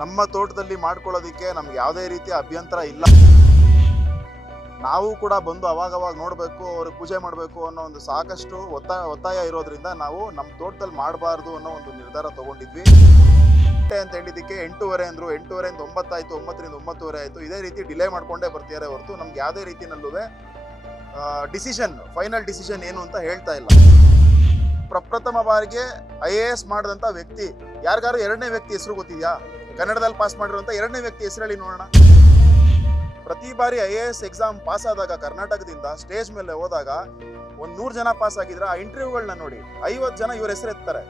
ನಮ್ಮ ತೋಟದಲ್ಲಿ ಮಾಡ್ಕೊಳ್ಳೋದಕ್ಕೆ ನಮ್ಗೆ ಯಾವುದೇ ರೀತಿಯ ಅಭ್ಯಂತರ ಇಲ್ಲ. ನಾವು ಕೂಡ ಬಂದು ಅವಾಗವಾಗ ನೋಡಬೇಕು, ಅವ್ರಿಗೆ ಪೂಜೆ ಮಾಡಬೇಕು ಅನ್ನೋ ಒಂದು ಸಾಕಷ್ಟು ಒತ್ತಾಯ ಒತ್ತಾಯ ಇರೋದ್ರಿಂದ ನಾವು ನಮ್ಮ ತೋಟದಲ್ಲಿ ಮಾಡಬಾರ್ದು ಅನ್ನೋ ಒಂದು ನಿರ್ಧಾರ ತಗೊಂಡಿದ್ವಿ. ಅಂತ ಹೇಳಿದ್ದಕ್ಕೆ ಎಂಟೂವರೆ ಅಂದ್ರು ಎಂಟೂವರೆಯಿಂದ ಒಂಬತ್ತಾಯಿತು, ಒಂಬತ್ತರಿಂದ ಒಂಬತ್ತುವರೆ ಆಯಿತು. ಇದೇ ರೀತಿ ಡಿಲೇ ಮಾಡಿಕೊಂಡೇ ಬರ್ತಿದ್ದಾರೆ ಹೊರತು ನಮ್ಗೆ ಯಾವುದೇ ರೀತಿಯಲ್ಲೂ ಡಿಸಿಷನ್, ಫೈನಲ್ ಡಿಸಿಷನ್ ಏನು ಅಂತ ಹೇಳ್ತಾ ಇಲ್ಲ. ಪ್ರಪ್ರಥಮ ಬಾರಿಗೆ ಐ ಎ ಎಸ್ ಮಾಡಿದಂಥ ವ್ಯಕ್ತಿ ಯಾರಿಗಾರು ಎರಡನೇ ವ್ಯಕ್ತಿ ಹೆಸರು ಗೊತ್ತಿದ್ಯಾ? ಕನ್ನಡದಲ್ಲಿ ಪಾಸ್ ಮಾಡಿರುವಂಥ ಎರಡನೇ ವ್ಯಕ್ತಿ ಹೆಸರು ಹೇಳಿ ನೋಡೋಣ. ಪ್ರತಿ ಬಾರಿ I A S exam pass ಆದಾಗ ಕರ್ನಾಟಕದಿಂದ ಸ್ಟೇಜ್ ಮೇಲೆ ಹೋದಾಗ ಒಂದ್ ನೂರು ಜನ ಪಾಸ್ ಆಗಿದ್ರೆ ಆ ಇಂಟರ್ವ್ಯೂಗಳನ್ನ ನೋಡಿ ಐವತ್ತು ಜನ ಇವ್ರ ಹೆಸರು ಎತ್ತಾರೆ.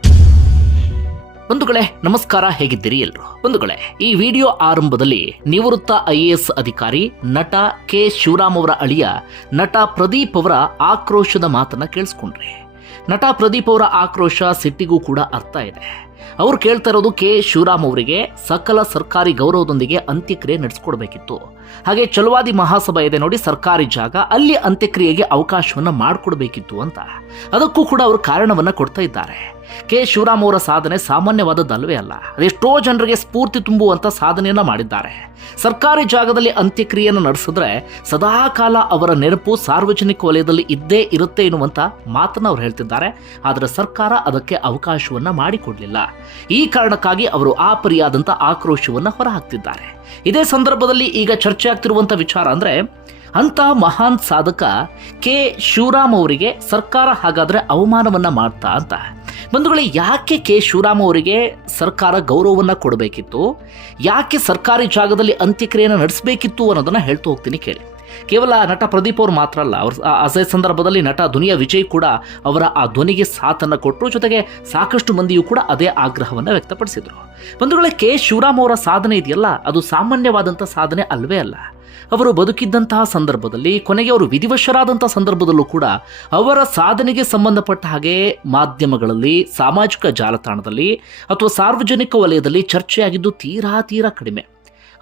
ಬಂಧುಗಳೇ, ನಮಸ್ಕಾರ. ಹೇಗಿದ್ದೀರಿ ಎಲ್ರು? ಬಂಧುಗಳೇ, ಈ ವಿಡಿಯೋ ಆರಂಭದಲ್ಲಿ ನಿವೃತ್ತ ಐ ಎಸ್ ಅಧಿಕಾರಿ ನಟ ಕೆ ಶಿವರಾಮ್ ಅವರ ಅಳಿಯ ನಟ ಪ್ರದೀಪ್ ಅವರ ಆಕ್ರೋಶದ ಮಾತನ್ನ ಕೇಳಿಸ್ಕೊಂಡ್ರಿ. ನಟ ಪ್ರದೀಪ್ ಅವರ ಆಕ್ರೋಶ ಸಿಟ್ಟಿಗೂ ಕೂಡ ಅರ್ಥ ಇದೆ. ಅವ್ರು ಕೇಳ್ತಾ ಇರೋದು ಕೆ ಶಿವರಾಮ್ ಅವರಿಗೆ ಸಕಲ ಸರ್ಕಾರಿ ಗೌರವದೊಂದಿಗೆ ಅಂತ್ಯಕ್ರಿಯೆ ನಡೆಸ್ಕೊಡ್ಬೇಕಿತ್ತು. ಹಾಗೆ ಚಲುವಾದಿ ಮಹಾಸಭಾ ಇದೆ ನೋಡಿ ಸರ್ಕಾರಿ ಜಾಗ, ಅಲ್ಲಿ ಅಂತ್ಯಕ್ರಿಯೆಗೆ ಅವಕಾಶವನ್ನ ಮಾಡಿಕೊಡ್ಬೇಕಿತ್ತು ಅಂತ. ಅದಕ್ಕೂ ಕೂಡ ಅವರು ಕಾರಣವನ್ನ ಕೊಡ್ತಾ ಇದ್ದಾರೆ. ಕೆ. ಶಿವರಾಮ್ ಅವರ ಸಾಧನೆ ಸಾಮಾನ್ಯವಾದದ್ದಲ್ವೇ ಅಲ್ಲ. ಅದೆಷ್ಟೋ ಜನರಿಗೆ ಸ್ಫೂರ್ತಿ ತುಂಬುವಂಥ ಸಾಧನೆಯನ್ನ ಮಾಡಿದ್ದಾರೆ. ಸರ್ಕಾರಿ ಜಾಗದಲ್ಲಿ ಅಂತ್ಯಕ್ರಿಯೆಯನ್ನು ನಡೆಸಿದ್ರೆ ಸದಾಕಾಲ ಅವರ ನೆನಪು ಸಾರ್ವಜನಿಕ ವಲಯದಲ್ಲಿ ಇದ್ದೇ ಇರುತ್ತೆ ಎನ್ನುವಂಥ ಮಾತನ್ನು ಅವರು ಹೇಳ್ತಿದ್ದಾರೆ. ಆದರೆ ಸರ್ಕಾರ ಅದಕ್ಕೆ ಅವಕಾಶವನ್ನ ಮಾಡಿಕೊಡಲಿಲ್ಲ. ಈ ಕಾರಣಕ್ಕಾಗಿ ಅವರು ಆ ಪರಿಯಾದಂಥ ಆಕ್ರೋಶವನ್ನ ಹೊರಹಾಕ್ತಿದ್ದಾರೆ. ಇದೇ ಸಂದರ್ಭದಲ್ಲಿ ಈಗ ಚರ್ಚೆ ಆಗ್ತಿರುವಂಥ ವಿಚಾರ ಅಂದ್ರೆ ಅಂತ ಮಹಾನ್ ಸಾಧಕ ಕೆ. ಶಿವರಾಮ್ ಅವರಿಗೆ ಸರ್ಕಾರ ಹಾಗಾದ್ರೆ ಅವಮಾನವನ್ನ ಮಾಡ್ತಾ ಅಂತ. ಬಂಧುಗಳೇ, ಯಾಕೆ ಕೆ. ಶಿವರಾಮ ಅವರಿಗೆ ಸರ್ಕಾರ ಗೌರವವನ್ನು ಕೊಡಬೇಕಿತ್ತು? ಯಾಕೆ ಸರ್ಕಾರಿ ಜಾಗದಲ್ಲಿ ಅಂತ್ಯಕ್ರಿಯೆಯನ್ನು ನಡೆಸಬೇಕಿತ್ತು ಅನ್ನೋದನ್ನು ಹೇಳ್ತಾ ಹೋಗ್ತೀನಿ ಕೇಳಿ. ಕೇವಲ ನಟ ಪ್ರದೀಪ್ ಅವರು ಮಾತ್ರ ಅಲ್ಲ, ಅವ್ರ ಅದೇ ಸಂದರ್ಭದಲ್ಲಿ ನಟ ದುನಿಯಾ ವಿಜಯ್ ಕೂಡ ಅವರ ಆ ಧ್ವನಿಗೆ ಸಾಥನ್ನು ಕೊಟ್ಟರು ಜೊತೆಗೆ ಸಾಕಷ್ಟು ಮಂದಿಯೂ ಕೂಡ ಅದೇ ಆಗ್ರಹವನ್ನು ವ್ಯಕ್ತಪಡಿಸಿದರು. ಬಂಧುಗಳೇ, ಕೆ. ಶಿವರಾಮ್ ಅವರ ಸಾಧನೆ ಇದೆಯಲ್ಲ? ಅದು ಸಾಮಾನ್ಯವಾದಂಥ ಸಾಧನೆ ಅಲ್ವೇ ಅಲ್ಲ. ಅವರು ಬದುಕಿದ್ದಂತಹ ಸಂದರ್ಭದಲ್ಲಿ, ಕೊನೆಗೆ ಅವರು ವಿಧಿವಶರಾದಂಥ ಸಂದರ್ಭದಲ್ಲೂ ಕೂಡ ಅವರ ಸಾಧನೆಗೆ ಸಂಬಂಧಪಟ್ಟ ಹಾಗೆ ಮಾಧ್ಯಮಗಳಲ್ಲಿ, ಸಾಮಾಜಿಕ ಜಾಲತಾಣದಲ್ಲಿ ಅಥವಾ ಸಾರ್ವಜನಿಕ ವಲಯದಲ್ಲಿ ಚರ್ಚೆಯಾಗಿದ್ದು ತೀರಾ ತೀರಾ ಕಡಿಮೆ.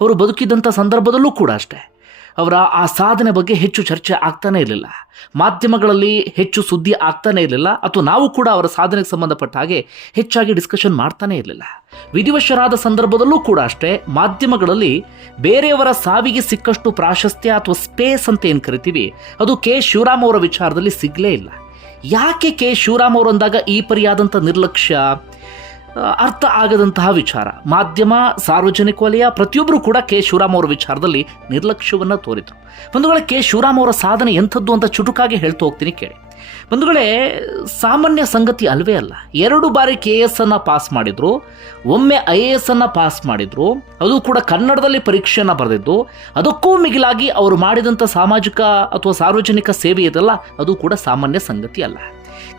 ಅವರು ಬದುಕಿದ್ದಂಥ ಸಂದರ್ಭದಲ್ಲೂ ಕೂಡ ಅಷ್ಟೇ. ಅವರ ಆ ಸಾಧನೆ ಬಗ್ಗೆ ಹೆಚ್ಚು ಚರ್ಚೆ ಆಗ್ತಾನೇ ಇರಲಿಲ್ಲ. ಮಾಧ್ಯಮಗಳಲ್ಲಿ ಹೆಚ್ಚು ಸುದ್ದಿ ಆಗ್ತಾನೇ ಇರಲಿಲ್ಲ. ಅಥವಾ ನಾವು ಕೂಡ ಅವರ ಸಾಧನೆಗೆ ಸಂಬಂಧಪಟ್ಟ ಹಾಗೆ ಹೆಚ್ಚಾಗಿ ಡಿಸ್ಕಷನ್ ಮಾಡ್ತಾನೆ ಇರಲಿಲ್ಲ. ವಿಧಿವಶರಾದ ಸಂದರ್ಭದಲ್ಲೂ ಕೂಡ ಅಷ್ಟೇ, ಮಾಧ್ಯಮಗಳಲ್ಲಿ ಬೇರೆಯವರ ಸಾವಿಗೆ ಸಿಕ್ಕಷ್ಟು ಪ್ರಾಶಸ್ತ್ಯ ಅಥವಾ ಸ್ಪೇಸ್ ಅಂತ ಏನು ಕರಿತೀವಿ, ಅದು ಕೆ ಶಿವರಾಮ್ ಅವರ ವಿಚಾರದಲ್ಲಿ ಸಿಗಲೇ ಇಲ್ಲ. ಯಾಕೆ ಕೆ ಶಿವರಾಮ್ ಅವರು ಅಂದಾಗ ಈ ಪರಿಯಾದಂಥ ನಿರ್ಲಕ್ಷ್ಯ? ಅರ್ಥ ಆಗದಂತಹ ವಿಚಾರ. ಮಾಧ್ಯಮ, ಸಾರ್ವಜನಿಕ ವಲಯ, ಪ್ರತಿಯೊಬ್ಬರು ಕೂಡ ಕೆ. ಶಿವರಾಮ್ ಅವರ ವಿಚಾರದಲ್ಲಿ ನಿರ್ಲಕ್ಷ್ಯವನ್ನು ತೋರಿತು. ಬಂಧುಗಳೇ, ಕೆ. ಶಿವರಾಮ್ ಅವರ ಸಾಧನೆ ಎಂಥದ್ದು ಅಂತ ಚುಟುಕಾಗಿ ಹೇಳ್ತಾ ಹೋಗ್ತೀನಿ ಕೇಳಿ. ಬಂಧುಗಳೇ, ಸಾಮಾನ್ಯ ಸಂಗತಿ ಅಲ್ವೇ ಅಲ್ಲ. ಎರಡು ಬಾರಿ ಕೆ ಎಸ್ ಅನ್ನು ಪಾಸ್ ಮಾಡಿದ್ರು, ಒಮ್ಮೆ ಐ ಎ ಎಸ್ ಅನ್ನು ಪಾಸ್ ಮಾಡಿದ್ರು, ಅದು ಕೂಡ ಕನ್ನಡದಲ್ಲಿ ಪರೀಕ್ಷೆಯನ್ನು ಬರೆದಿದ್ದು, ಅದಕ್ಕೂ ಮಿಗಿಲಾಗಿ ಅವರು ಮಾಡಿದಂಥ ಸಾಮಾಜಿಕ ಅಥವಾ ಸಾರ್ವಜನಿಕ ಸೇವೆ ಇದೆಲ್ಲ ಅದು ಕೂಡ ಸಾಮಾನ್ಯ ಸಂಗತಿ ಅಲ್ಲ.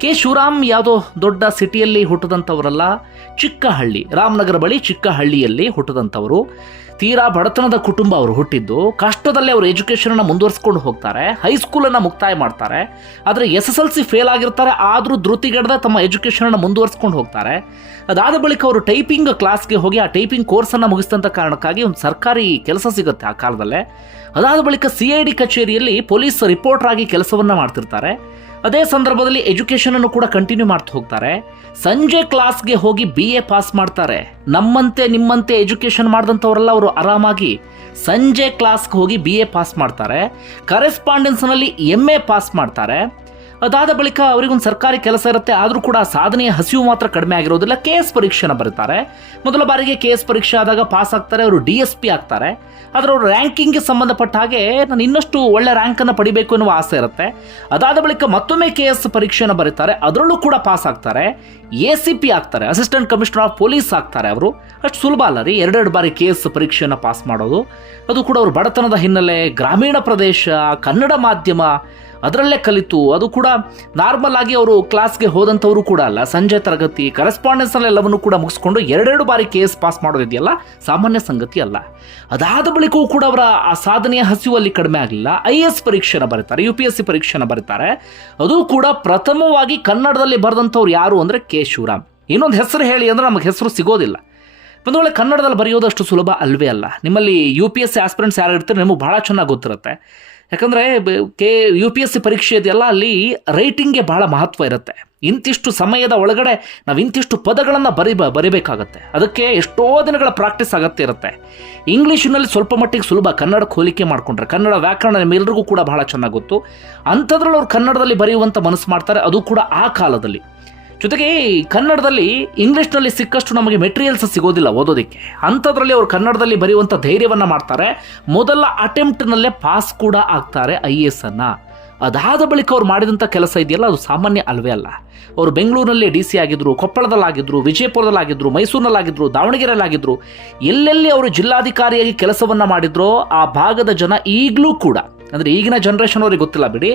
ಕೆ. ಶಿವರಾಮ್ ಯಾವುದೋ ದೊಡ್ಡ ಸಿಟಿಯಲ್ಲಿ ಹುಟ್ಟದಂಥವರಲ್ಲ, ಚಿಕ್ಕಹಳ್ಳಿ, ರಾಮನಗರ ಬಳಿ ಚಿಕ್ಕಹಳ್ಳಿಯಲ್ಲಿ ಹುಟ್ಟಿದಂಥವರು. ತೀರಾ ಬಡತನದ ಕುಟುಂಬ ಅವರು ಹುಟ್ಟಿದ್ದು. ಕಷ್ಟದಲ್ಲೇ ಅವರು ಎಜುಕೇಷನನ್ನು ಮುಂದುವರಿಸ್ಕೊಂಡು ಹೋಗ್ತಾರೆ. ಹೈಸ್ಕೂಲನ್ನು ಮುಕ್ತಾಯ ಮಾಡ್ತಾರೆ. ಆದರೆ S S L C fail ಆಗಿರ್ತಾರೆ, ಆದರೂ ಧೃತಿಗೆಡದ ತಮ್ಮ ಎಜುಕೇಷನನ್ನು ಮುಂದುವರಿಸ್ಕೊಂಡು ಹೋಗ್ತಾರೆ. ಅದಾದ ಬಳಿಕ ಅವರು ಟೈಪಿಂಗ್ ಕ್ಲಾಸ್ಗೆ ಹೋಗಿ ಆ ಟೈಪಿಂಗ್ ಕೋರ್ಸನ್ನು ಮುಗಿಸಿದಂಥ ಕಾರಣಕ್ಕಾಗಿ ಒಂದು ಸರ್ಕಾರಿ ಕೆಲಸ ಸಿಗುತ್ತೆ ಆ ಕಾಲದಲ್ಲೇ. ಅದಾದ ಬಳಿಕ ಸಿ ಐ ಡಿ ಕಚೇರಿಯಲ್ಲಿ ಪೊಲೀಸ್ ರಿಪೋರ್ಟರ್ ಆಗಿ ಕೆಲಸವನ್ನು ಮಾಡ್ತಿರ್ತಾರೆ. ಅದೇ ಸಂದರ್ಭದಲ್ಲಿ ಎಜುಕೇಶನ್ ಅನ್ನು ಕೂಡ ಕಂಟಿನ್ಯೂ ಮಾಡ್ತಾ ಹೋಗ್ತಾರೆ. ಸಂಜೆ ಕ್ಲಾಸ್ಗೆ ಹೋಗಿ ಬಿ ಎ ಪಾಸ್ ಮಾಡ್ತಾರೆ. ನಮ್ಮಂತೆ, ನಿಮ್ಮಂತೆ ಎಜುಕೇಷನ್ ಮಾಡಿದಂಥವರೆಲ್ಲ ಅವರು ಆರಾಮಾಗಿ ಸಂಜೆ ಕ್ಲಾಸ್ಗೆ ಹೋಗಿ ಬಿ ಎ ಪಾಸ್ ಮಾಡ್ತಾರೆ. ಕರೆಸ್ಪಾಂಡೆನ್ಸ್ನಲ್ಲಿ ಎಂ ಎ ಪಾಸ್ ಮಾಡ್ತಾರೆ. ಅದಾದ ಬಳಿಕ ಅವರಿಗೊಂದು ಸರ್ಕಾರಿ ಕೆಲಸ ಇರುತ್ತೆ, ಆದರೂ ಕೂಡ ಸಾಧನೆಯ ಹಸಿವು ಮಾತ್ರ ಕಡಿಮೆ ಆಗಿರೋದಿಲ್ಲ. ಕೆ ಎಸ್ ಪರೀಕ್ಷೆನ ಬರೀತಾರೆ. ಮೊದಲ ಬಾರಿಗೆ ಕೆ ಎಸ್ ಪರೀಕ್ಷೆ ಆದಾಗ ಪಾಸ್ ಆಗ್ತಾರೆ, ಅವರು ಡಿ ಎಸ್ ಪಿ ಆಗ್ತಾರೆ. ಆದರೆ ಅವರು ರ್ಯಾಂಕಿಂಗ್ಗೆ ಸಂಬಂಧಪಟ್ಟ ಹಾಗೆ ನಾನು ಇನ್ನಷ್ಟು ಒಳ್ಳೆ ರ್ಯಾಂಕನ್ನು ಪಡಿಬೇಕು ಎನ್ನುವ ಆಸೆ ಇರುತ್ತೆ. ಅದಾದ ಬಳಿಕ ಮತ್ತೊಮ್ಮೆ ಕೆ ಎಸ್ ಪರೀಕ್ಷೆಯನ್ನು ಬರೀತಾರೆ, ಅದರಲ್ಲೂ ಕೂಡ ಪಾಸ್ ಆಗ್ತಾರೆ. ಎ ಸಿ ಪಿ ಆಗ್ತಾರೆ ಅಸಿಸ್ಟೆಂಟ್ ಕಮಿಷನರ್ ಆಫ್ ಪೊಲೀಸ್ ಆಗ್ತಾರೆ ಅವರು. ಅಷ್ಟು ಸುಲಭ ಅಲ್ಲ ರೀ, ಎರಡೆರಡು ಬಾರಿ ಕೆ ಎಸ್ ಪರೀಕ್ಷೆಯನ್ನು ಪಾಸ್ ಮಾಡೋದು. ಅದು ಕೂಡ ಅವರು ಬಡತನದ ಹಿನ್ನೆಲೆ, ಗ್ರಾಮೀಣ ಪ್ರದೇಶ, ಕನ್ನಡ ಮಾಧ್ಯಮ ಅದರಲ್ಲೇ ಕಲಿತು. ಅದು ಕೂಡ ನಾರ್ಮಲ್ ಆಗಿ ಅವರು ಕ್ಲಾಸ್ಗೆ ಹೋದಂಥವರು ಕೂಡ ಅಲ್ಲ. ಸಂಜೆ ತರಗತಿ ಕರೆಸ್ಪಾಂಡೆನ್ಸ್ನಲ್ಲಿ ಎಲ್ಲವನ್ನು ಕೂಡ ಮುಗಿಸ್ಕೊಂಡು ಎರಡೆರಡು ಬಾರಿ ಕೆ ಎಸ್ ಪಾಸ್ ಮಾಡೋದಿದೆಯಲ್ಲ? ಸಾಮಾನ್ಯ ಸಂಗತಿ ಅಲ್ಲ. ಅದಾದ ಬಳಿಕವೂ ಕೂಡ ಅವರ ಆ ಸಾಧನೆಯ ಹಸಿವು ಅಲ್ಲಿ ಕಡಿಮೆ ಆಗಲಿಲ್ಲ. ಐ ಎಸ್ ಪರೀಕ್ಷೆನ ಬರೀತಾರೆ ಯು ಪಿ ಎಸ್ ಸಿ ಪರೀಕ್ಷೆನ ಬರೀತಾರೆ. ಅದು ಕೂಡ ಪ್ರಥಮವಾಗಿ ಕನ್ನಡದಲ್ಲಿ ಬರೆದಂಥವ್ರು ಯಾರು ಅಂದರೆ ಕೆ. ಶಿವರಾಮ್. ಇನ್ನೊಂದು ಹೆಸರು ಹೇಳಿ ಅಂದರೆ ನಮಗೆ ಹೆಸರು ಸಿಗೋದಿಲ್ಲ. ಒಂದು ವೇಳೆ ಕನ್ನಡದಲ್ಲಿ ಬರೆಯೋದಷ್ಟು ಸುಲಭ ಅಲ್ವೇ ಅಲ್ಲ. ನಿಮ್ಮಲ್ಲಿ U P S C aspirants ಯಾರು ಇರ್ತಾರೆ ನಿಮಗೆ ಬಹಳ ಚೆನ್ನಾಗಿ ಗೊತ್ತಿರುತ್ತೆ. ಯಾಕಂದರೆ K U P S C ಪರೀಕ್ಷೆ ಇದೆಯಲ್ಲ ಅಲ್ಲಿ ರೈಟಿಂಗ್ಗೆ ಭಾಳ ಮಹತ್ವ ಇರುತ್ತೆ. ಇಂತಿಷ್ಟು ಸಮಯದ ಒಳಗಡೆ ನಾವು ಇಂತಿಷ್ಟು ಪದಗಳನ್ನು ಬರಿ ಬರಿಬೇಕಾಗತ್ತೆ. ಅದಕ್ಕೆ ಎಷ್ಟೋ ದಿನಗಳ ಪ್ರಾಕ್ಟೀಸ್ ಆಗತ್ತೆ ಇರುತ್ತೆ. ಇಂಗ್ಲೀಷಿನಲ್ಲಿ ಸ್ವಲ್ಪ ಮಟ್ಟಿಗೆ ಸುಲಭ. ಕನ್ನಡಕ್ಕೆ ಹೋಲಿಕೆ ಮಾಡಿಕೊಂಡ್ರೆ, ಕನ್ನಡ ವ್ಯಾಕರಣ ನಿಮ್ಮೆಲ್ಲರಿಗೂ ಕೂಡ ಬಹಳ ಚೆನ್ನಾಗಿ ಗೊತ್ತು. ಅಂಥದ್ರಲ್ಲಿ ಅವ್ರು ಕನ್ನಡದಲ್ಲಿ ಬರೆಯುವಂಥ ಮನಸ್ಸು ಮಾಡ್ತಾರೆ, ಅದು ಕೂಡ ಆ ಕಾಲದಲ್ಲಿ. ಜೊತೆಗೆ ಕನ್ನಡದಲ್ಲಿ ಇಂಗ್ಲಿಷ್ನಲ್ಲಿ ಸಿಕ್ಕಷ್ಟು ನಮಗೆ ಮೆಟೀರಿಯಲ್ಸ್ ಸಿಗೋದಿಲ್ಲ ಓದೋದಕ್ಕೆ. ಅಂಥದ್ರಲ್ಲಿ ಅವರು ಕನ್ನಡದಲ್ಲಿ ಬರೆಯುವಂಥ ಧೈರ್ಯವನ್ನು ಮಾಡ್ತಾರೆ. ಮೊದಲ ಅಟೆಂಪ್ಟ್ನಲ್ಲೇ ಪಾಸ್ ಕೂಡ ಆಗ್ತಾರೆ ಐ ಎ ಎಸ್ ಅನ್ನು. ಅದಾದ ಬಳಿಕ ಅವ್ರು ಮಾಡಿದಂಥ ಕೆಲಸ ಇದೆಯಲ್ಲ, ಅದು ಸಾಮಾನ್ಯ ಅಲ್ವೇ ಅಲ್ಲ. ಅವರು ಬೆಂಗಳೂರಿನಲ್ಲಿ ಡಿ ಸಿ ಆಗಿದ್ರು ಕೊಪ್ಪಳದಲ್ಲಾಗಿದ್ದರು ವಿಜಯಪುರದಲ್ಲಾಗಿದ್ದರು ಮೈಸೂರಿನಲ್ಲಾಗಿದ್ದರು ದಾವಣಗೆರೆಯಲ್ಲಾಗಿದ್ದರು ಎಲ್ಲೆಲ್ಲಿ ಅವರು ಜಿಲ್ಲಾಧಿಕಾರಿಯಾಗಿ ಕೆಲಸವನ್ನು ಮಾಡಿದ್ರೋ ಆ ಭಾಗದ ಜನ ಈಗಲೂ ಕೂಡ, ಅಂದರೆ ಈಗಿನ ಜನ್ರೇಷನ್ ಅವ್ರಿಗೆ ಗೊತ್ತಿಲ್ಲ ಬಿಡಿ,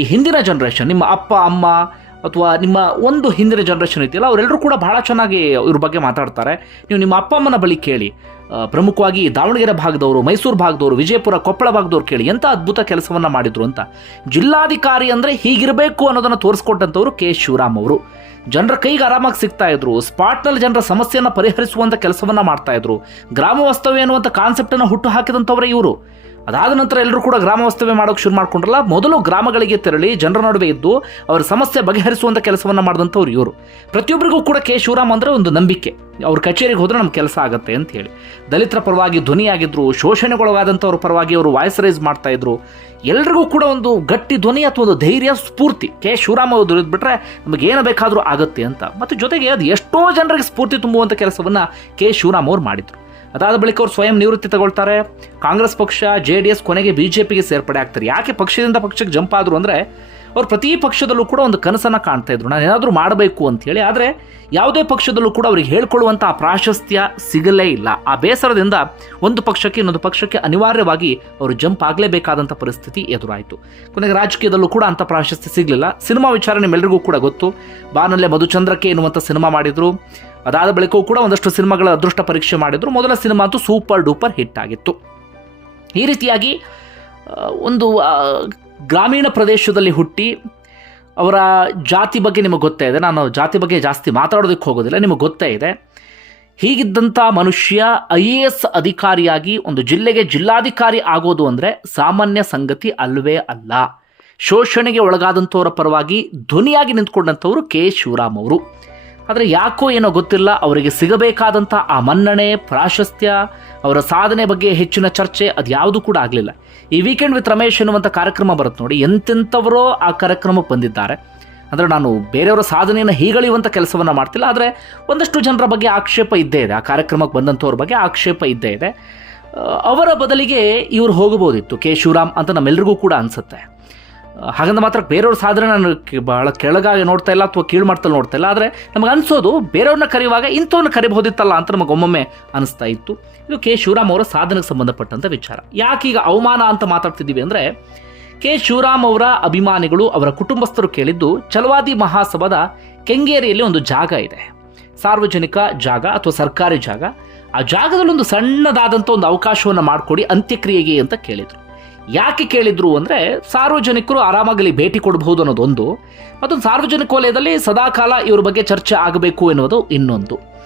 ಈ ಹಿಂದಿನ ಜನ್ರೇಷನ್ ನಿಮ್ಮ ಅಪ್ಪ, ಅಮ್ಮ ಅಥವಾ ನಿಮ್ಮ ಒಂದು ಹಿಂದಿನ ಜನ್ರೇಷನ್ ಇದೆಯಲ್ಲ ಅವರೆಲ್ಲರೂ ಕೂಡ ಬಹಳ ಚೆನ್ನಾಗಿ ಇವ್ರ ಬಗ್ಗೆ ಮಾತಾಡ್ತಾರೆ. ನೀವು ನಿಮ್ಮ ಅಪ್ಪ ಅಮ್ಮನ ಬಳಿ ಕೇಳಿ. ಪ್ರಮುಖವಾಗಿ ದಾವಣಗೆರೆ ಭಾಗದವರು, ಮೈಸೂರು ಭಾಗದವರು, ವಿಜಯಪುರ, ಕೊಪ್ಪಳ ಭಾಗದವ್ರು ಕೇಳಿ ಎಂಥ ಅದ್ಭುತ ಕೆಲಸವನ್ನು ಮಾಡಿದ್ರು ಅಂತ. ಜಿಲ್ಲಾಧಿಕಾರಿ ಅಂದರೆ ಹೀಗಿರಬೇಕು ಅನ್ನೋದನ್ನು ತೋರಿಸ್ಕೊಟ್ಟಂಥವ್ರು ಕೆ. ಶಿವರಾಮ್ ಅವರು. ಜನರ ಕೈಗೆ ಆರಾಮಾಗಿ ಸಿಗ್ತಾ ಇದ್ರು. ಸ್ಪಾಟ್ನಲ್ಲಿ ಜನರ ಸಮಸ್ಯೆಯನ್ನು ಪರಿಹರಿಸುವಂಥ ಕೆಲಸವನ್ನು ಮಾಡ್ತಾ ಇದ್ರು. ಗ್ರಾಮ ವಾಸ್ತವ್ಯ ಅನ್ನುವಂಥ ಕಾನ್ಸೆಪ್ಟನ್ನು ಹುಟ್ಟು ಹಾಕಿದಂಥವರೇ ಇವರು. ಅದಾದ ನಂತರ ಎಲ್ಲರೂ ಕೂಡ ಗ್ರಾಮ ವಾಸ್ತವ್ಯ ಮಾಡೋಕೆ ಶುರು ಮಾಡ್ಕೊಂಡ್ರಲ್ಲ, ಮೊದಲು ಗ್ರಾಮಗಳಿಗೆ ತೆರಳಿ ಜನರ ನಡುವೆ ಇದ್ದು ಅವರ ಸಮಸ್ಯೆ ಬಗೆಹರಿಸುವಂಥ ಕೆಲಸವನ್ನು ಮಾಡಿದಂಥವ್ರು ಇವರು. ಪ್ರತಿಯೊಬ್ಬರಿಗೂ ಕೂಡ ಕೆ. ಶಿವರಾಮ್ ಅಂದರೆ ಒಂದು ನಂಬಿಕೆ. ಅವ್ರ ಕಚೇರಿಗೆ ಹೋದರೆ ನಮ್ಮ ಕೆಲಸ ಆಗುತ್ತೆ ಅಂತ ಹೇಳಿ. ದಲಿತರ ಪರವಾಗಿ ಧ್ವನಿಯಾಗಿದ್ದರು ಶೋಷಣೆಗೊಳಗಾದಂಥವ್ರ ಪರವಾಗಿ ಅವರು ವಾಯ್ಸ್ ರೈಸ್ ಮಾಡ್ತಾ ಇದ್ರು. ಎಲ್ರಿಗೂ ಕೂಡ ಒಂದು ಗಟ್ಟಿ ಧ್ವನಿ ಅಥವಾ ಒಂದು ಧೈರ್ಯ, ಸ್ಫೂರ್ತಿ ಕೆ. ಶಿವರಾಮ್ ಅವರು ಬಿಟ್ಟರೆ ನಮಗೆ ಏನು ಬೇಕಾದರೂ ಆಗುತ್ತೆ ಅಂತ. ಮತ್ತು ಜೊತೆಗೆ ಅದು ಎಷ್ಟೋ ಜನರಿಗೆ ಸ್ಫೂರ್ತಿ ತುಂಬುವಂಥ ಕೆಲಸವನ್ನು ಕೆ. ಶಿವರಾಮ್ ಅವರು ಮಾಡಿದರು. ಅದಾದ ಬಳಿಕ ಅವರು ಸ್ವಯಂ ನಿವೃತ್ತಿ ತಗೊಳ್ತಾರೆ. ಕಾಂಗ್ರೆಸ್ ಪಕ್ಷ, ಜೆ ಡಿ ಎಸ್ ಕೊನೆಗೆ ಬಿ ಜೆ ಪಿಗೆ ಸೇರ್ಪಡೆ ಆಗ್ತಾರೆ. ಯಾಕೆ ಪಕ್ಷದಿಂದ ಪಕ್ಷಕ್ಕೆ ಜಂಪ್ ಆದರು ಅಂದರೆ ಅವ್ರು ಪ್ರತಿ ಪಕ್ಷದಲ್ಲೂ ಕೂಡ ಒಂದು ಕನಸನ್ನು ಕಾಣ್ತಾ ಇದ್ರು. ನಾನು ಏನಾದರೂ ಮಾಡಬೇಕು ಅಂತೇಳಿ ಆದರೆ ಯಾವುದೇ ಪಕ್ಷದಲ್ಲೂ ಕೂಡ ಅವ್ರಿಗೆ ಹೇಳ್ಕೊಳ್ಳುವಂಥ ಪ್ರಾಶಸ್ತ್ಯ ಸಿಗಲೇ ಇಲ್ಲ. ಆ ಬೇಸರದಿಂದ ಒಂದು ಪಕ್ಷಕ್ಕೆ ಇನ್ನೊಂದು ಪಕ್ಷಕ್ಕೆ ಅನಿವಾರ್ಯವಾಗಿ ಅವರು ಜಂಪ್ ಆಗಲೇಬೇಕಾದಂಥ ಪರಿಸ್ಥಿತಿ ಎದುರಾಯಿತು. ಕೊನೆಗೆ ರಾಜಕೀಯದಲ್ಲೂ ಕೂಡ ಅಂಥ ಪ್ರಾಶಸ್ತ್ಯ ಸಿಗಲಿಲ್ಲ. ಸಿನಿಮಾ ವಿಚಾರ ನಿಮ್ಮೆಲ್ಲರಿಗೂ ಕೂಡ ಗೊತ್ತು. ಬಾನಲ್ಲೇ ಮಧುಚಂದ್ರಕ್ಕೆ ಎನ್ನುವಂಥ ಸಿನಿಮಾ ಮಾಡಿದರು. ಅದಾದ ಬಳಿಕವೂ ಕೂಡ ಒಂದಷ್ಟು ಸಿನಿಮಾಗಳ ಅದೃಷ್ಟ ಪರೀಕ್ಷೆ ಮಾಡಿದ್ರು. ಮೊದಲ ಸಿನಿಮಾ ಅಂತೂ ಸೂಪರ್ ಡೂಪರ್ ಹಿಟ್ ಆಗಿತ್ತು ಈ ರೀತಿಯಾಗಿ ಒಂದು ಗ್ರಾಮೀಣ ಪ್ರದೇಶದಲ್ಲಿ ಹುಟ್ಟಿ, ಅವರ ಜಾತಿ ಬಗ್ಗೆ ನಿಮಗೆ ಗೊತ್ತೇ ಇದೆ. ನಾನು ಜಾತಿ ಬಗ್ಗೆ ಜಾಸ್ತಿ ಮಾತಾಡೋದಕ್ಕೆ ಹೋಗೋದಿಲ್ಲ, ನಿಮಗೆ ಗೊತ್ತೇ ಇದೆ. ಹೀಗಿದ್ದಂಥ ಮನುಷ್ಯ ಐ ಎ ಎಸ್ ಅಧಿಕಾರಿಯಾಗಿ ಒಂದು ಜಿಲ್ಲೆಗೆ ಜಿಲ್ಲಾಧಿಕಾರಿ ಆಗೋದು ಅಂದರೆ ಸಾಮಾನ್ಯ ಸಂಗತಿ ಅಲ್ವೇ ಅಲ್ಲ. ಶೋಷಣೆಗೆ ಒಳಗಾದಂಥವರ ಪರವಾಗಿ ಧ್ವನಿಯಾಗಿ ನಿಂತ್ಕೊಂಡಂಥವರು ಕೆ. ಶಿವರಾಮ್ ಅವರು. ಆದರೆ ಯಾಕೋ ಏನೋ ಗೊತ್ತಿಲ್ಲ, ಅವರಿಗೆ ಸಿಗಬೇಕಾದಂಥ ಆ ಮನ್ನಣೆ, ಪ್ರಾಶಸ್ತ್ಯ, ಅವರ ಸಾಧನೆ ಬಗ್ಗೆ ಹೆಚ್ಚಿನ ಚರ್ಚೆ ಅದು ಯಾವುದೂ ಕೂಡ ಆಗಲಿಲ್ಲ. ಈ ವೀಕೆಂಡ್ ವಿತ್ ರಮೇಶ್ ಎನ್ನುವಂಥ ಕಾರ್ಯಕ್ರಮ ಬರುತ್ತೆ ನೋಡಿ, ಎಂತೆಂಥವರೋ ಆ ಕಾರ್ಯಕ್ರಮಕ್ಕೆ ಬಂದಿದ್ದಾರೆ. ಅಂದರೆ ನಾನು ಬೇರೆಯವರ ಸಾಧನೆಯನ್ನು ಹೀಗಳೆಯುವಂಥ ಕೆಲಸವನ್ನು ಮಾಡ್ತಿಲ್ಲ, ಆದರೆ ಒಂದಷ್ಟು ಜನರ ಬಗ್ಗೆ ಆಕ್ಷೇಪ ಇದ್ದೇ ಇದೆ. ಆ ಕಾರ್ಯಕ್ರಮಕ್ಕೆ ಬಂದಂಥವ್ರ ಬಗ್ಗೆ ಆಕ್ಷೇಪ ಇದ್ದೇ ಇದೆ. ಅವರ ಬದಲಿಗೆ ಇವರು ಹೋಗಬಹುದಿತ್ತು, ಕೆ ಶಿವರಾಮ್ ಅಂತ ನಮ್ಮೆಲ್ರಿಗೂ ಕೂಡ ಅನಿಸುತ್ತೆ. ಹಾಗಂದ ಮಾತ್ರ ಬೇರೆಯವ್ರ ಸಾಧನೆ ನಾನು ಬಹಳ ಕೆಳಗಾಗಿ ನೋಡ್ತಾ ಇಲ್ಲ ಅಥವಾ ಕೀಳು ಮಾಡ್ತಾ ನೋಡ್ತಾ ಇಲ್ಲ. ಆದರೆ ನಮಗೆ ಅನಿಸೋದು ಬೇರೆಯವ್ರನ್ನ ಕರೆಯುವಾಗ ಇಂಥವ್ರನ್ನ ಕರಿಬಹುದಿತ್ತಲ್ಲ ಅಂತ ನಮಗೆ ಒಮ್ಮೊಮ್ಮೆ ಅನಿಸ್ತಾ ಇತ್ತು. ಇದು ಕೆ. ಶಿವರಾಮ್ ಅವರ ಸಾಧನೆಗೆ ಸಂಬಂಧಪಟ್ಟಂಥ ವಿಚಾರ. ಯಾಕೀಗ ಅವಮಾನ ಅಂತ ಮಾತಾಡ್ತಿದ್ದೀವಿ ಅಂದರೆ ಕೆ. ಶಿವರಾಮ್ ಅವರ ಅಭಿಮಾನಿಗಳು ಅವರ ಕುಟುಂಬಸ್ಥರು ಕೇಳಿದ್ದು ಚಲವಾದಿ ಮಹಾಸಭಾದ ಕೆಂಗೇರಿಯಲ್ಲಿ ಒಂದು ಜಾಗ ಇದೆ. ಸಾರ್ವಜನಿಕ ಜಾಗ ಅಥವಾ ಸರ್ಕಾರಿ ಜಾಗ. ಆ ಜಾಗದಲ್ಲಿ ಒಂದು ಸಣ್ಣದಾದಂಥ ಒಂದು ಅವಕಾಶವನ್ನು ಮಾಡಿಕೊಡಿ ಅಂತ್ಯಕ್ರಿಯೆಗೆ ಅಂತ ಕೇಳಿದರು. ಯಾಕೆ ಕೇಳಿದ್ರು ಅಂದರೆ ಸಾರ್ವಜನಿಕರು ಆರಾಮಾಗಲಿ ಭೇಟಿ ಕೊಡಬಹುದು ಅನ್ನೋದೊಂದು, ಮತ್ತೊಂದು ಸಾರ್ವಜನಿಕ ವಲಯದಲ್ಲಿ ಸದಾಕಾಲ ಇವ್ರ ಬಗ್ಗೆ ಚರ್ಚೆ ಆಗಬೇಕು ಎನ್ನುವುದು ಇನ್ನೊಂದು.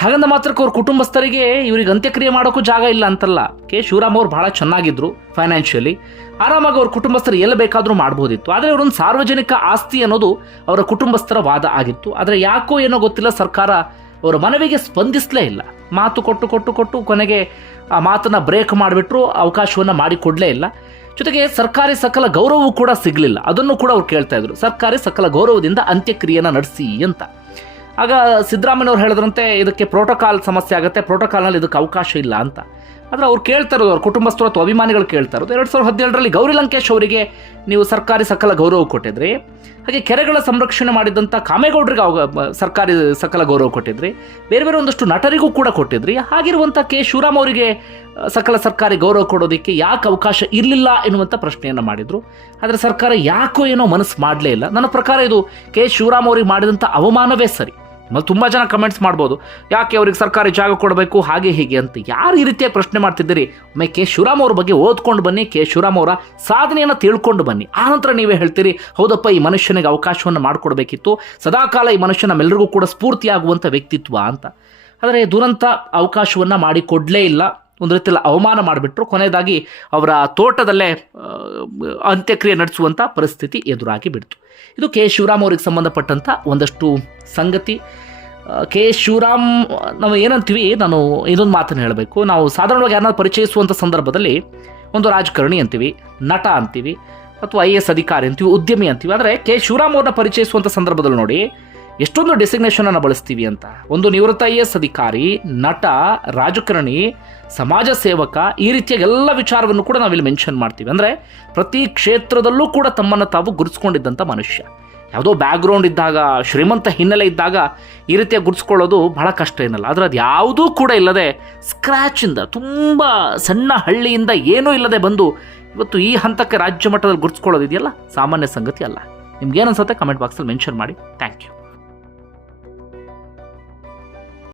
ಹಾಗಂದ ಮಾತ್ರಕ್ಕೆ ಅವ್ರ ಕುಟುಂಬಸ್ಥರಿಗೆ ಇವ್ರಿಗೆ ಅಂತ್ಯಕ್ರಿಯೆ ಮಾಡೋಕ್ಕೂ ಜಾಗ ಇಲ್ಲ ಅಂತಲ್ಲ. ಕೆ. ಶಿವರಾಮ್ ಅವ್ರು ಭಾಳ ಚೆನ್ನಾಗಿದ್ರು ಫೈನಾನ್ಷಿಯಲಿ ಆರಾಮಾಗಿ ಅವ್ರ ಕುಟುಂಬಸ್ಥರು ಎಲ್ಲಿ ಬೇಕಾದರೂ ಮಾಡ್ಬೋದಿತ್ತು. ಆದರೆ ಅವರೊಂದು ಸಾರ್ವಜನಿಕ ಆಸ್ತಿ ಅನ್ನೋದು ಅವರ ಕುಟುಂಬಸ್ಥರ ವಾದ ಆಗಿತ್ತು. ಆದರೆ ಯಾಕೋ ಏನೋ ಗೊತ್ತಿಲ್ಲ ಸರ್ಕಾರ ಅವರ ಮನವಿಗೆ ಸ್ಪಂದಿಸಲೇ ಇಲ್ಲ. ಮಾತು ಕೊಟ್ಟು ಕೊಟ್ಟು ಕೊಟ್ಟು ಕೊನೆಗೆ ಆ ಮಾತನ್ನು ಬ್ರೇಕ್ ಮಾಡಿಬಿಟ್ರು, ಅವಕಾಶವನ್ನು ಮಾಡಿಕೊಡಲೇ ಇಲ್ಲ. ಜೊತೆಗೆ ಸರ್ಕಾರಿ ಸಕಲ ಗೌರವವೂ ಕೂಡ ಸಿಗಲಿಲ್ಲ. ಅದನ್ನು ಕೂಡ ಅವ್ರು ಕೇಳ್ತಾ ಇದ್ರು. ಸರ್ಕಾರಿ ಸಕಲ ಗೌರವದಿಂದ ಅಂತ್ಯಕ್ರಿಯೆಯನ್ನು ನಡೆಸಿ ಅಂತ. ಆಗ ಸಿದ್ದರಾಮಯ್ಯವ್ರು ಹೇಳಿದ್ರಂತೆ, ಇದಕ್ಕೆ ಪ್ರೋಟೋಕಾಲ್ ಸಮಸ್ಯೆ ಆಗುತ್ತೆ ಪ್ರೋಟೋಕಾಲ್ನಲ್ಲಿ ಇದಕ್ಕೆ ಅವಕಾಶ ಇಲ್ಲ ಅಂತ. ಆದರೆ ಅವ್ರು ಕೇಳ್ತಾ ಇರೋದು, ಅವ್ರ ಕುಟುಂಬಸ್ಥರು ಅಥವಾ ಅಭಿಮಾನಿಗಳು ಕೇಳ್ತಾ ಇರೋದು. ಎರಡು ಸಾವಿರದ ಹದಿನೇಳರಲ್ಲಿ ಗೌರಿ ಲಂಕೇಶ್ ಅವರಿಗೆ ನೀವು ಸರ್ಕಾರಿ ಸಕಲ ಗೌರವ ಕೊಟ್ಟಿದ್ರಿ. ಹಾಗೆ ಕೆರೆಗಳ ಸಂರಕ್ಷಣೆ ಮಾಡಿದಂಥ ಕಾಮೇಗೌಡರಿಗೆ ಅವಾಗ ಸರ್ಕಾರಿ ಸಕಲ ಗೌರವ ಕೊಟ್ಟಿದ್ರಿ. ಬೇರೆ ಬೇರೆ ಒಂದಷ್ಟು ನಟರಿಗೂ ಕೂಡ ಕೊಟ್ಟಿದ್ರಿ. ಹಾಗಿರುವಂಥ ಕೆ ಶಿವರಾಮ್ ಅವರಿಗೆ ಸಕಲ ಸರ್ಕಾರಿ ಗೌರವ ಕೊಡೋದಕ್ಕೆ ಯಾಕೆ ಅವಕಾಶ ಇರಲಿಲ್ಲ ಎನ್ನುವಂಥ ಪ್ರಶ್ನೆಯನ್ನು ಮಾಡಿದರು. ಆದರೆ ಸರ್ಕಾರ ಯಾಕೋ ಏನೋ ಮನಸ್ಸು ಮಾಡಲೇ ಇಲ್ಲ. ನನ್ನ ಪ್ರಕಾರ ಇದು ಕೆ ಶಿವರಾಮ್ ಅವರಿಗೆ ಮಾಡಿದಂಥ ಅವಮಾನವೇ ಸರಿ. ಮತ್ತು ತುಂಬ ಜನ ಕಮೆಂಟ್ಸ್ ಮಾಡ್ಬೋದು. ಯಾಕೆ ಅವ್ರಿಗೆ ಸರ್ಕಾರಿ ಜಾಗ ಕೊಡಬೇಕು, ಹಾಗೆ ಹೀಗೆ ಅಂತ ಯಾರು ಈ ರೀತಿಯಾಗಿ ಪ್ರಶ್ನೆ ಮಾಡ್ತಿದ್ದೀರಿ? ಒಮ್ಮೆ ಕೆ. ಶಿವರಾಮ್ ಅವ್ರ ಬಗ್ಗೆ ಓದ್ಕೊಂಡು ಬನ್ನಿ, ಕೆ. ಶಿವರಾಮ್ ಅವರ ಸಾಧನೆಯನ್ನು ತಿಳ್ಕೊಂಡು ಬನ್ನಿ. ಆನಂತರ ನೀವೇ ಹೇಳ್ತೀರಿ, ಹೌದಪ್ಪ, ಈ ಮನುಷ್ಯನಿಗೆ ಅವಕಾಶವನ್ನು ಮಾಡಿಕೊಡ್ಬೇಕಿತ್ತು, ಸದಾಕಾಲ ಈ ಮನುಷ್ಯ ನಮ್ಮೆಲ್ಲರಿಗೂ ಕೂಡ ಸ್ಫೂರ್ತಿಯಾಗುವಂಥ ವ್ಯಕ್ತಿತ್ವ ಅಂತ. ಆದರೆ ದುರಂತ ಅವಕಾಶವನ್ನು ಮಾಡಿಕೊಡಲೇ ಇಲ್ಲ. ಒಂದು ರೀತಿಯಲ್ಲಿ ಅವಮಾನ ಮಾಡಿಬಿಟ್ರು. ಕೊನೆಯದಾಗಿ ಅವರ ತೋಟದಲ್ಲೇ ಅಂತ್ಯಕ್ರಿಯೆ ನಡೆಸುವಂಥ ಪರಿಸ್ಥಿತಿ ಎದುರಾಗಿ ಬಿಡ್ತು. ಇದು ಕೆ. ಶಿವರಾಮ್ ಅವರಿಗೆ ಸಂಬಂಧಪಟ್ಟಂಥ ಒಂದಷ್ಟು ಸಂಗತಿ. ಕೆ. ಶಿವರಾಮ್, ನಾವು ಏನಂತೀವಿ? ನಾನು ಇದೊಂದು ಮಾತನ್ನು ಹೇಳಬೇಕು. ನಾವು ಸಾಧಾರಣವಾಗಿ ಯಾರನ್ನ ಪರಿಚಯಿಸುವಂಥ ಸಂದರ್ಭದಲ್ಲಿ ಒಂದು ರಾಜಕಾರಣಿ ಅಂತೀವಿ, ನಟ ಅಂತೀವಿ, ಅಥವಾ ಐ ಎ ಎಸ್ ಅಧಿಕಾರಿ ಅಂತೀವಿ, ಉದ್ಯಮಿ ಅಂತೀವಿ. ಆದರೆ ಕೆ. ಶಿವರಾಮ್ ಅವ್ರನ್ನ ಪರಿಚಯಿಸುವಂಥ ಸಂದರ್ಭದಲ್ಲಿ ನೋಡಿ ಎಷ್ಟೊಂದು ಡೆಸಿಗ್ನೇಷನನ್ನು ಬಳಸ್ತೀವಿ ಅಂತ. ಒಂದು ನಿವೃತ್ತ ಐ ಅಧಿಕಾರಿ, ನಟ, ರಾಜಕಾರಣಿ, ಸಮಾಜ ಸೇವಕ, ಈ ರೀತಿಯ ಎಲ್ಲ ವಿಚಾರವನ್ನು ಕೂಡ ನಾವಿಲ್ಲಿ ಮೆನ್ಷನ್ ಮಾಡ್ತೀವಿ. ಅಂದರೆ ಪ್ರತಿ ಕ್ಷೇತ್ರದಲ್ಲೂ ಕೂಡ ತಮ್ಮನ್ನು ತಾವು ಗುರುತಿಸ್ಕೊಂಡಿದ್ದಂಥ ಮನುಷ್ಯ. ಯಾವುದೋ ಬ್ಯಾಕ್ಗ್ರೌಂಡ್ ಇದ್ದಾಗ, ಶ್ರೀಮಂತ ಹಿನ್ನೆಲೆ ಇದ್ದಾಗ ಈ ರೀತಿಯ ಗುರುತಿಸ್ಕೊಳ್ಳೋದು ಬಹಳ ಕಷ್ಟ ಏನಲ್ಲ. ಆದರೆ ಅದು ಯಾವುದೂ ಕೂಡ ಇಲ್ಲದೆ ಸ್ಕ್ರ್ಯಾಚಿಂದ ತುಂಬ ಸಣ್ಣ ಹಳ್ಳಿಯಿಂದ ಏನೂ ಇಲ್ಲದೆ ಬಂದು ಇವತ್ತು ಈ ಹಂತಕ್ಕೆ ರಾಜ್ಯ ಮಟ್ಟದಲ್ಲಿ ಗುರುತಿಸ್ಕೊಳ್ಳೋದಿದೆಯಲ್ಲ? ಸಾಮಾನ್ಯ ಸಂಗತಿ ಅಲ್ಲ. ನಿಮ್ಗೇನು ಅನ್ಸುತ್ತೆ? ಕಮೆಂಟ್ ಬಾಕ್ಸಲ್ಲಿ ಮೆನ್ಷನ್ ಮಾಡಿ. Thank you